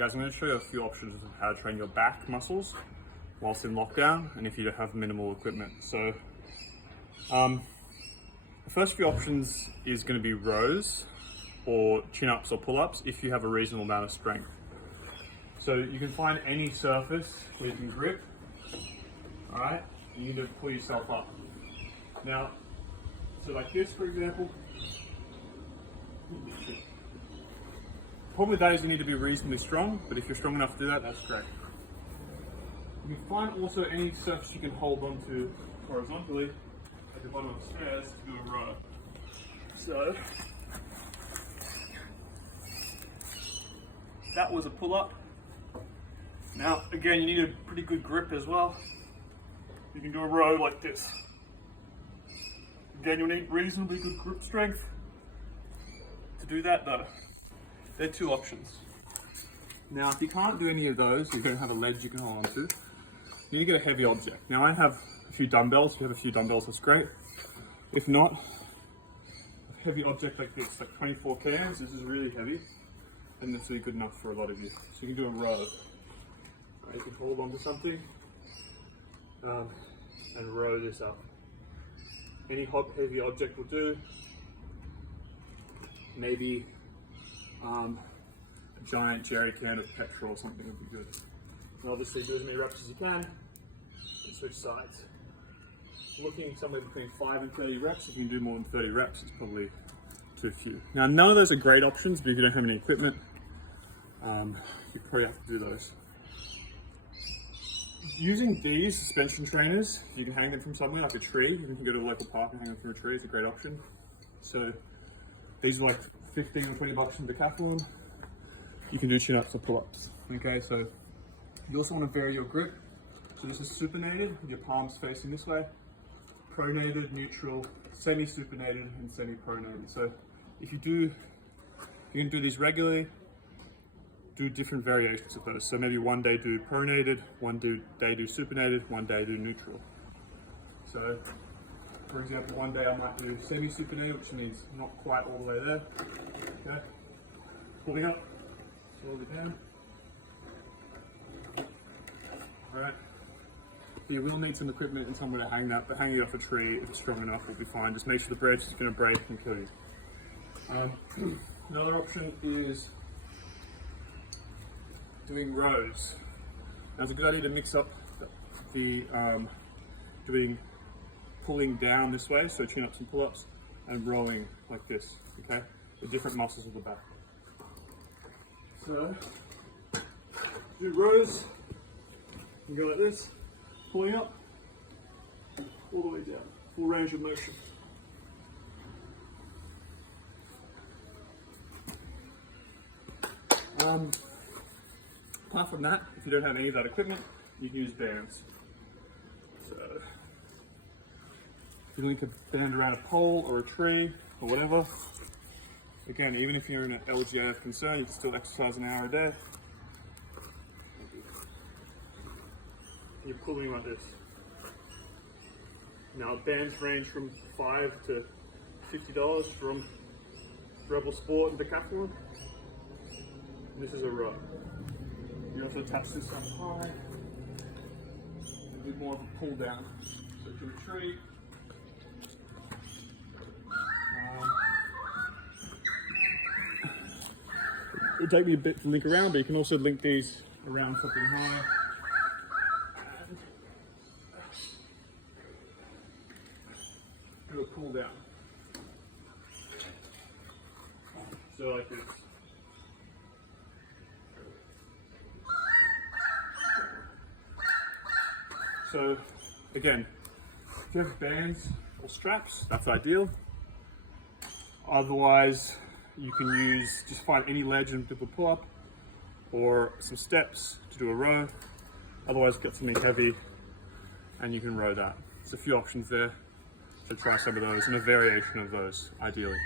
Guys, I'm going to show you a few options of how to train your back muscles whilst in lockdown and if you have minimal equipment. So the first few options is going to be rows or chin-ups or pull-ups if you have a reasonable amount of strength. So you can find any surface where you can grip, all right? You need to pull yourself up. Now, so like this, for example. Problem with that is you need to be reasonably strong, but if you're strong enough to do that, that's great. You can find also any surface you can hold onto horizontally at the bottom of the stairs to do a row. So, that was a pull-up. Now, again, you need a pretty good grip as well. You can do a row like this. Again, you'll need reasonably good grip strength to do that though. They're two options. Now, if you can't do any of those, you don't have a ledge you can hold on to, you need to get a heavy object. Now, I have a few dumbbells. If you have a few dumbbells, that's great. If not, a heavy object like this, like 24 kilograms, this is really heavy, and that's really good enough for a lot of you. So you can do a row. Right, you can hold on to something and row this up. Any heavy object will do. Maybe a giant jerry can of petrol or something would be good. And obviously do as many reps as you can and switch sides. Looking somewhere between 5 and 30 reps. If you can do more than 30 reps, it's probably too few. Now, none of those are great options, but if you don't have any equipment, you probably have to do those. Using these suspension trainers, you can hang them from somewhere, like a tree. You can go to a local park and hang them from a tree. It's a great option. So these are like 15 or 20 bucks from Decathlon. You can do chin-ups or pull-ups. Okay, so you also want to vary your grip. So this is supinated, with your palms facing this way. Pronated, neutral, semi-supinated, and semi-pronated. So if you can do these regularly, do different variations of those. So maybe one day do pronated, one day do supinated, one day do neutral. So, for example, one day I might do semi-supinated, which means not quite all the way there. Okay, pulling up, slowly down. All right. So you will need some equipment and somewhere to hang that, but hanging it off a tree, if it's strong enough, will be fine. Just make sure the branch is going to break and kill you. Another option is doing rows. Now it's a good idea to mix up the pulling down this way, so chin-ups and pull-ups, and rowing like this, okay? The different muscles of the back. So, do rows, you go like this, pulling up, all the way down, full range of motion. Apart from that, if you don't have any of that equipment, you can use bands. So, if you link a band around a pole or a tree or whatever, again, even if you're in an LGIF concern, you can still exercise an hour a day. You're pulling like this. Now, bands range from $5 to $50 from Rebel Sport and Decathlon. And this is a row. You also attach this up high, a bit more of a pull down. So to a tree. It'll take me a bit to link around, but you can also link these around something higher. And do a pull down. So like this. So again, if you have bands or straps, that's ideal. Otherwise, you can just find any ledge and do a pull-up or some steps to do a row. Otherwise, get something heavy and you can row that. There's a few options there, so try some of those and a variation of those, ideally.